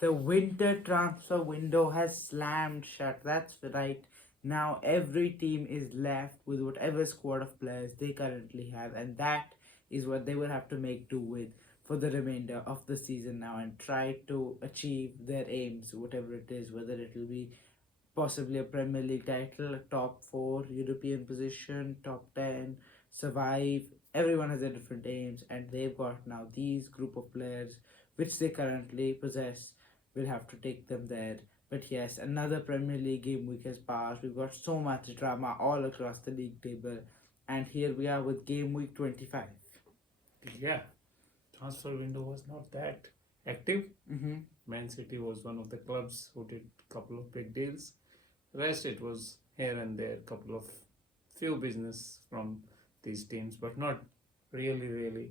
The winter transfer window has slammed shut. That's right. Now every team is left with whatever squad of players they currently have, and that is what they will have to make do with for the remainder of the season now and try to achieve their aims, whatever it is, whether it will be possibly a Premier League title, a top four European position, top 10, survive. Everyone has their different aims, and they've got now these group of players which they currently possess. Will have to take them there. But yes, another Premier League game week has passed. We've got so much drama all across the league table, and here we are with game week 25. Yeah, transfer window was not that active. Mm-hmm. Man City was one of the clubs who did a couple of big deals. Rest it was here and there, couple of few business from these teams, but not really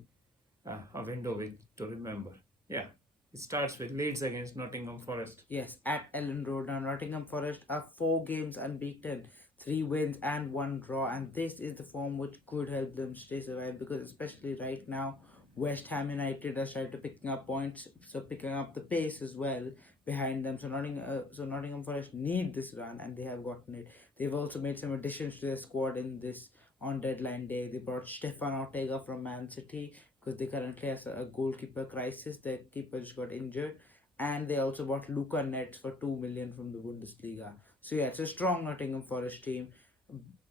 a window week to remember. Yeah, it starts with Leeds against Nottingham Forest. Yes, at Ellen Road. Now, Nottingham Forest are 4 games unbeaten, 3 wins and 1 draw, and this is the form which could help them stay survive because, especially right now, West Ham United are starting to picking up points, so picking up the pace as well behind them. So Nottingham Forest need this run, and they have gotten it. They've also made some additions to their squad in this on deadline day. They brought Stefan Ortega from Man City because they currently have a goalkeeper crisis. Their keeper just got injured, and they also bought Luca Nets for 2 million from the Bundesliga. So yeah, it's a strong Nottingham Forest team,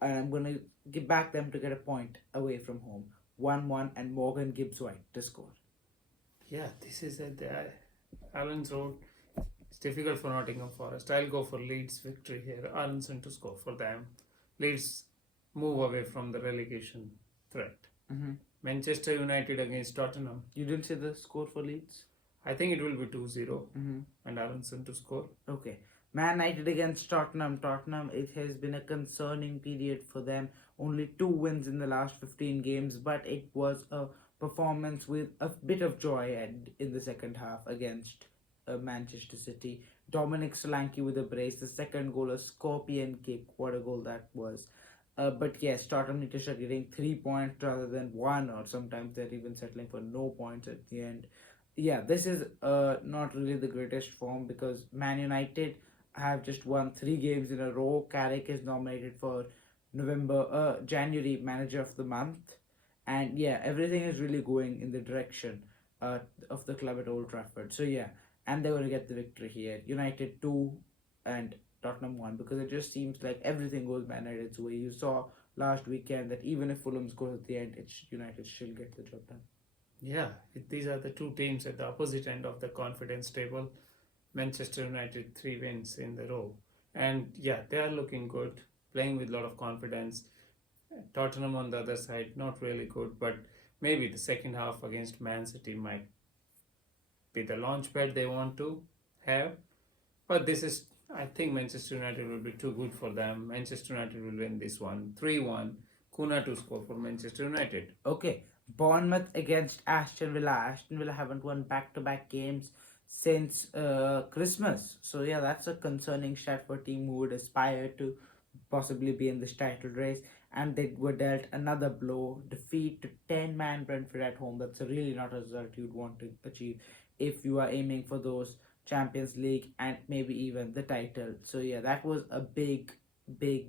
and I'm gonna give back them to get a point away from home. 1-1 and Morgan Gibbs White to score. Yeah, this is at the Allen's Road. It's difficult for Nottingham Forest. I'll go for Leeds victory here. Aronson to score for them. Leeds move away from the relegation threat. Mm-hmm. Manchester United against Tottenham. You didn't say the score for Leeds? I think it will be 2-0 Mm-hmm. and Aronson to score. Okay. Man United against Tottenham. Tottenham, it has been a concerning period for them. Only 2 wins in the last 15 games, but it was a performance with a bit of joy in the second half against Manchester City. Dominic Solanke with a brace. The second goal, a scorpion kick. What a goal that was. But yes, Tottenham need to start getting 3 points rather than 1, or sometimes they're even settling for no points at the end. Yeah, this is not really the greatest form because Man United have just won 3 games in a row. Carrick is nominated for January Manager of the Month, and yeah, everything is really going in the direction of the club at Old Trafford. So yeah, and they're going to get the victory here. United 2 and Tottenham 1, because it just seems like everything goes Man United's way. You saw last weekend that even if Fulham scores at the end, United still get the job done. Yeah, these are the two teams at the opposite end of the confidence table. Manchester United 3 wins in the row, and yeah, they are looking good, playing with a lot of confidence. Tottenham on the other side, not really good, but maybe the second half against Man City might be the launch pad they want to have. But this is, I think Manchester United will be too good for them. Manchester United will win this one 3-1. Kuna to score for Manchester United. Okay, Bournemouth against Aston Villa. Aston Villa haven't won back-to-back games since Christmas. So yeah, that's a concerning start for a team who would aspire to possibly be in this title race. And they were dealt another blow. Defeat to 10-man Brentford at home. That's really not a result you'd want to achieve if you are aiming for those Champions League and maybe even the title. So yeah, that was a big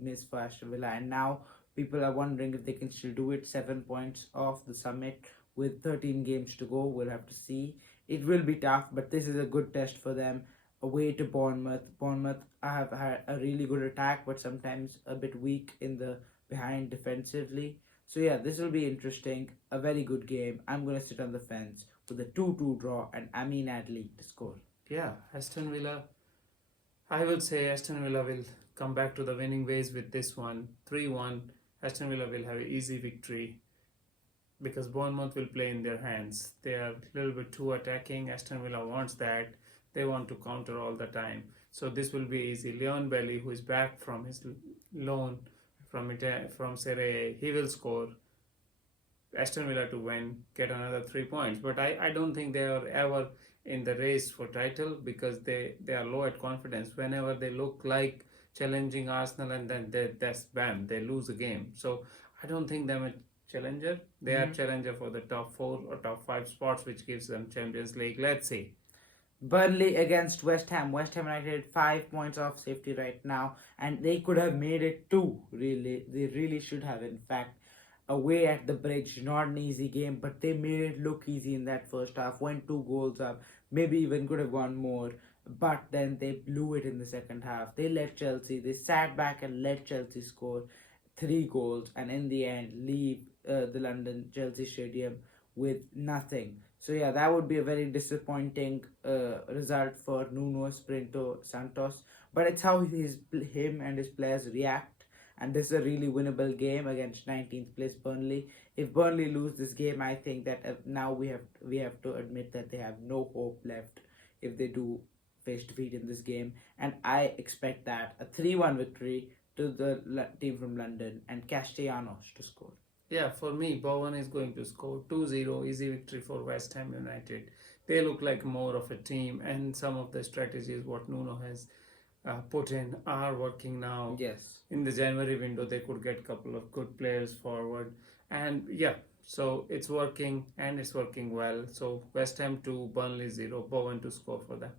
miss for Aston Villa. And now people are wondering if they can still do it. 7 points off the summit with 13 games to go. We'll have to see. It will be tough, but this is a good test for them. Away to Bournemouth. Bournemouth have had a really good attack, but sometimes a bit weak in the behind defensively. So yeah, this will be interesting. A very good game. I'm going to sit on the fence with a 2-2 draw and Amin Adli to score. Yeah, Aston Villa. I will say Aston Villa will come back to the winning ways with this one. 3-1. Aston Villa will have an easy victory because Bournemouth will play in their hands. They are a little bit too attacking. Aston Villa wants that. They want to counter all the time. So this will be easy. Leon Bailey, who is back from his loan from Serie A, he will score. Aston Villa to win, get another 3 points. But I don't think they are ever in the race for title because they are low at confidence. Whenever they look like challenging Arsenal, and then that's bam, they lose a game. So I don't think they're a challenger. They are challenger for the top 4 or top 5 spots, which gives them Champions League. Let's see. Burnley against West Ham. West Ham United 5 points off safety right now, and they could have made it two. Really, they really should have. In fact, away at the Bridge, not an easy game, but they made it look easy in that first half. Went 2 goals up, maybe even could have won more, but then they blew it in the second half. They let Chelsea. They sat back and let Chelsea score 3 goals, and in the end, leave the London Chelsea Stadium with nothing. So yeah, that would be a very disappointing result for Nuno Espirito Santos. But it's how him and his players react, and this is a really winnable game against 19th place Burnley. If Burnley lose this game, I think that now we have to admit that they have no hope left if they do face defeat in this game, and I expect that a 3-1 victory to the team from London and Castellanos to score. Yeah, for me, Bowen is going to score 2-0, easy victory for West Ham United. They look like more of a team, and some of the strategies what Nuno has put in are working now. Yes. In the January window, they could get a couple of good players forward, and yeah, so it's working and it's working well. So West Ham 2, Burnley 0, Bowen to score for them.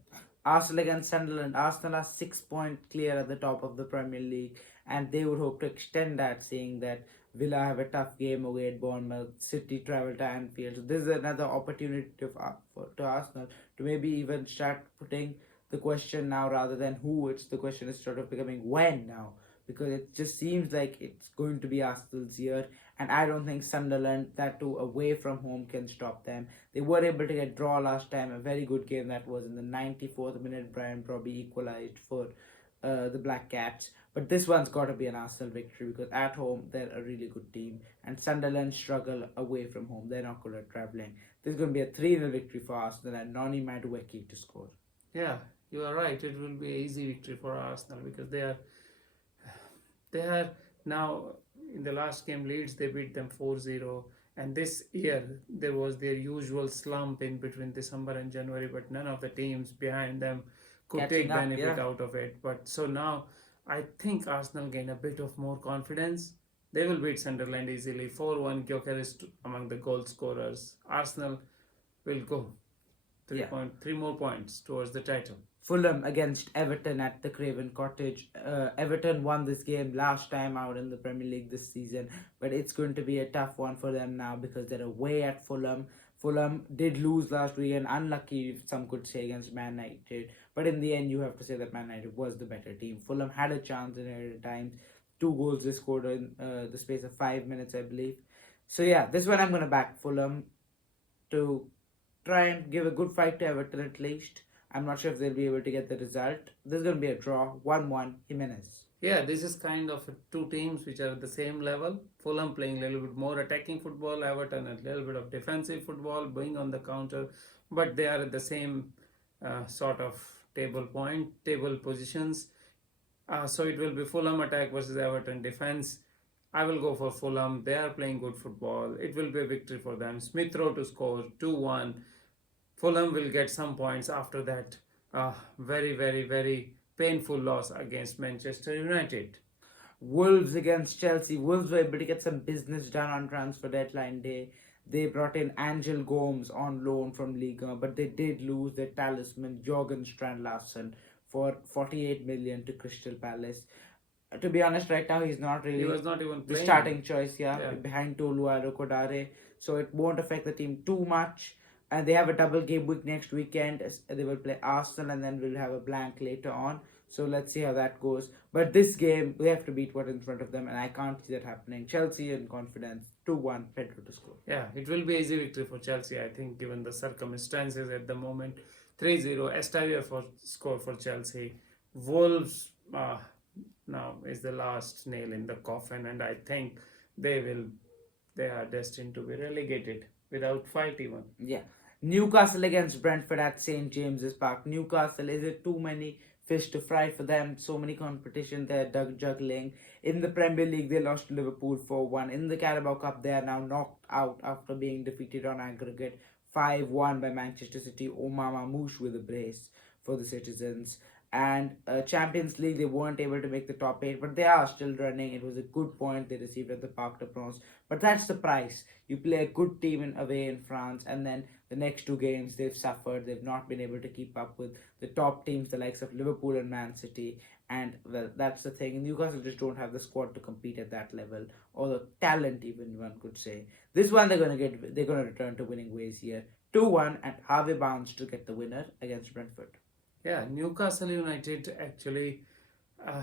Arsenal against Sunderland. Arsenal are 6 point clear at the top of the Premier League, and they would hope to extend that, seeing that Villa have a tough game away at Bournemouth, City travel to Anfield. So this is another opportunity to Arsenal to maybe even start putting the question now rather than who. It's the question is sort of becoming when now, because it just seems like it's going to be Arsenal's year, and I don't think Sunderland, that too away from home, can stop them. They were able to get draw last time, a very good game that was in the 94th minute. Brian Brobby equalized for the Black Cats, but this one's got to be an Arsenal victory because at home they're a really good team, and Sunderland struggle away from home. They're not good at travelling. This is going to be a 3-0 victory for Arsenal and Noni Madueke to score. Yeah, you are right. It will be an easy victory for Arsenal because they are now in the last game Leeds, they beat them 4-0, and this year there was their usual slump in between December and January, but none of the teams behind them could take benefit out of it. But so now I think Arsenal gain a bit of more confidence. They will beat Sunderland easily. 4-1, Gyökeres among the goal scorers. Arsenal will go 3 more points towards the title. Fulham against Everton at the Craven Cottage. Everton won this game last time out in the Premier League this season, but it's going to be a tough one for them now because they're away at Fulham. Fulham did lose last week, and unlucky, some could say, against Man United. But in the end, you have to say that Man United was the better team. Fulham had a chance in it at times. 2 goals they scored in the space of 5 minutes, I believe. So yeah, this one I'm going to back Fulham to try and give a good fight to Everton at least. I'm not sure if they'll be able to get the result. This is going to be a draw, 1-1, Jimenez. Yeah, this is kind of two teams which are at the same level. Fulham playing a little bit more attacking football, Everton a little bit of defensive football, being on the counter, but they are at the same sort of table positions. So it will be Fulham attack versus Everton defense. I will go for Fulham. They are playing good football. It will be a victory for them. Smith Rowe to score 2-1. Fulham will get some points after that very, very, very painful loss against Manchester United. Wolves against Chelsea. Wolves were able to get some business done on transfer deadline day. They brought in Angel Gomes on loan from Liga, but they did lose their talisman Jorgen Strand Larsen for 48 million to Crystal Palace. To be honest, right now he was not even the starting choice behind Tolu Arokodare, so it won't affect the team too much. And they have a double game week next weekend. They will play Arsenal and then we'll have a blank later on. So let's see how that goes. But this game, they have to beat what's in front of them, and I can't see that happening. Chelsea in confidence, 2-1, Pedro to score. Yeah, it will be easy victory for Chelsea, I think, given the circumstances at the moment. 3-0, Estavia for score for Chelsea. Wolves now is the last nail in the coffin, and I think they are destined to be relegated without fight even. Yeah. Newcastle against Brentford at St. James's Park. Newcastle, is it too many fish to fry for them? So many competition they're juggling. In the Premier League, they lost to Liverpool 4-1. In the Carabao Cup, they are now knocked out after being defeated on aggregate 5-1 by Manchester City. Omar Mamouche with a brace for the citizens. And Champions League, they weren't able to make the top eight, but they are still running. It was a good point they received at the Parc de France, but that's the price. You play a good team away in France, and then the next two games they've suffered. They've not been able to keep up with the top teams, the likes of Liverpool and Man City. And well, that's the thing. Newcastle just don't have the squad to compete at that level, or the talent, even one could say. This one they're gonna return to winning ways here. 2-1, and Harvey Barnes to get the winner against Brentford. Yeah, Newcastle United actually, uh,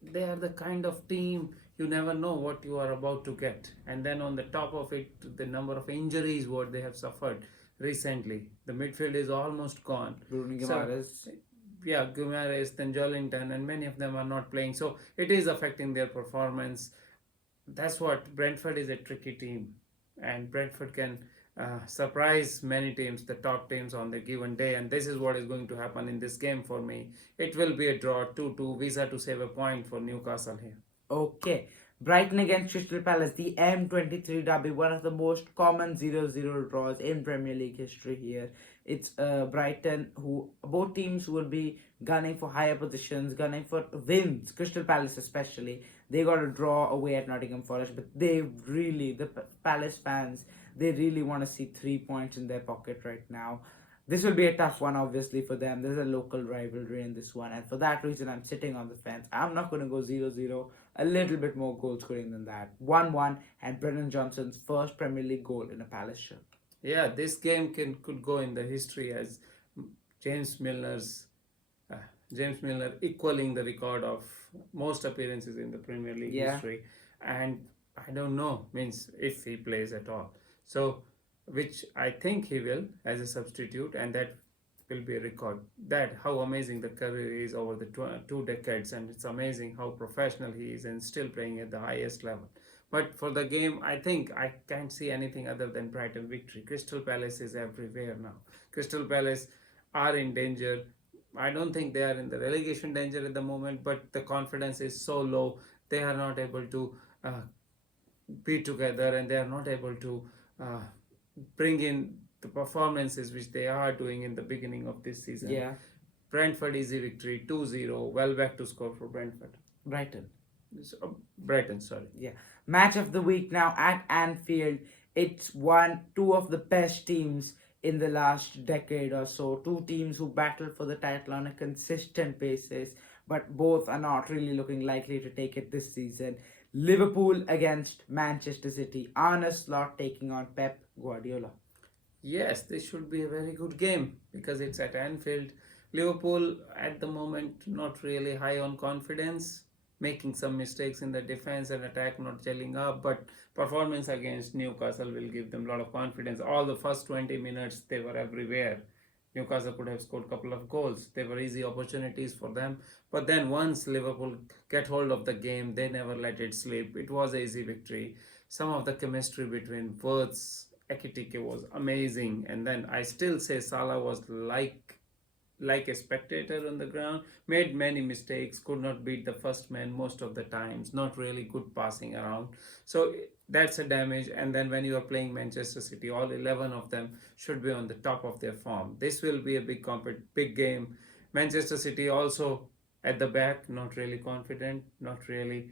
they are the kind of team you never know what you are about to get. And then on the top of it, the number of injuries what they have suffered recently. The midfield is almost gone. Bruno So, Guimaraes. yeah, Guimaraes, then Jolinton, and many of them are not playing. So it is affecting their performance. That's what Brentford is a tricky team, and Brentford can surprise many teams, the top teams on the given day. And this is what is going to happen in this game for me. It will be a draw, 2-2, visa to save a point for Newcastle here. Okay. Brighton against Crystal Palace, the M23 derby, one of the most common 0-0 draws in Premier League history here. It's Brighton, who both teams will be gunning for higher positions, gunning for wins. Crystal Palace especially, they got a draw away at Nottingham Forest, but they really, the Palace fans, they really want to see 3 points in their pocket right now. This will be a tough one, obviously, for them. There's a local rivalry in this one, and for that reason, I'm sitting on the fence. I'm not going to go 0-0, a little bit more goal scoring than that. 1-1, and Brennan Johnson's first Premier League goal in a Palace shirt. Yeah, this game could go in the history as James Milner's James Milner equaling the record of most appearances in the Premier League history, and I don't know, means if he plays at all. So, which I think he will as a substitute, and that will be a record. That how amazing the career is over the 2 decades, and it's amazing how professional he is and still playing at the highest level. But for the game, I think I can't see anything other than Brighton victory. Crystal Palace is everywhere now. Crystal Palace are in danger. I don't think they are in the relegation danger at the moment, but the confidence is so low. They are not able to be together, and they are not able to bring in the performances which they are doing in the beginning of this season. Yeah. Brentford easy victory, 2-0. Well back to score for Brentford. Brighton, sorry. Yeah. Match of the week now at Anfield. It's two of the best teams in the last decade or so. Two teams who battle for the title on a consistent basis, but both are not really looking likely to take it this season. Liverpool against Manchester City. Arne Slot taking on Pep Guardiola. Yes, this should be a very good game because it's at Anfield. Liverpool at the moment not really high on confidence, making some mistakes in the defense and attack not gelling up, but performance against Newcastle will give them a lot of confidence. All the first 20 minutes they were everywhere. Newcastle could have scored a couple of goals. They were easy opportunities for them. But then once Liverpool get hold of the game, they never let it slip. It was an easy victory. Some of the chemistry between Wirtz, Ekitike was amazing. And then I still say Salah was like a spectator on the ground, made many mistakes, could not beat the first man most of the times, not really good passing around. So that's a damage. And then when you are playing Manchester City, all 11 of them should be on the top of their form. This will be a big game. Manchester City also at the back, not really confident, not really.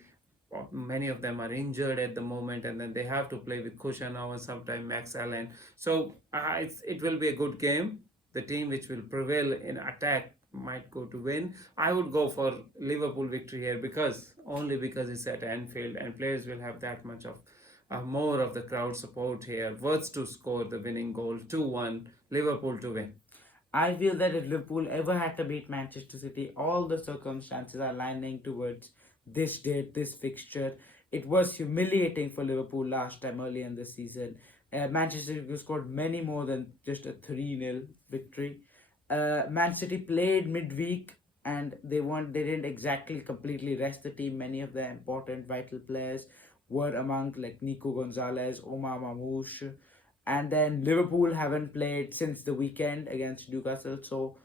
Many of them are injured at the moment, and then they have to play with Kushana and sometimes Max Allen. So it will be a good game. The team which will prevail in attack might go to win. I would go for Liverpool victory here because it's at Anfield and players will have that much of more of the crowd support here. Wirtz to score the winning goal, 2-1, Liverpool to win. I feel that if Liverpool ever had to beat Manchester City, all the circumstances are lining towards this date, this fixture. It was humiliating for Liverpool last time early in the season. Manchester City scored many more than just a 3-0 victory. Man City played midweek and they didn't exactly completely rest the team. Many of their important vital players were among like Nico Gonzalez, Omar Mamouche, and then Liverpool haven't played since the weekend against Newcastle. So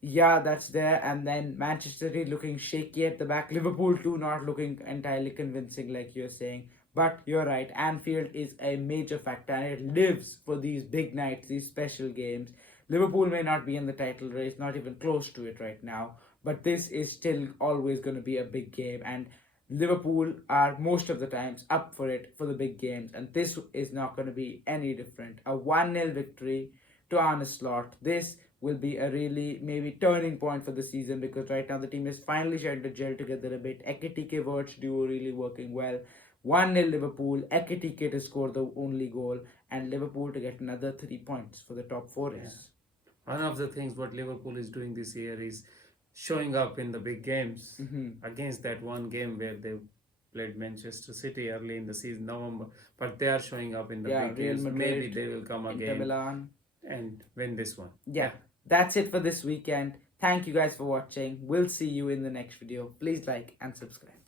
yeah, that's there. And then Manchester City looking shaky at the back. Liverpool too not looking entirely convincing like you're saying. But you're right, Anfield is a major factor and it lives for these big nights, these special games. Liverpool may not be in the title race, not even close to it right now, but this is still always going to be a big game, and Liverpool are most of the times up for it for the big games, and this is not going to be any different. A 1-0 victory to Arne Slot. This will be a really maybe turning point for the season, because right now the team is finally starting to gel together a bit. Ekitike Wirtz duo really working well. 1-0 Liverpool, Ekitike to score the only goal, and Liverpool to get another 3 points for the top four race. One of the things what Liverpool is doing this year is showing up in the big games. Against that one game where they played Manchester City early in the season, November, but they are showing up in the big Real games. Madrid, Maybe they will come Inter again Milan. and win this one. Yeah, that's it for this weekend. Thank you guys for watching. We'll see you in the next video. Please like and subscribe.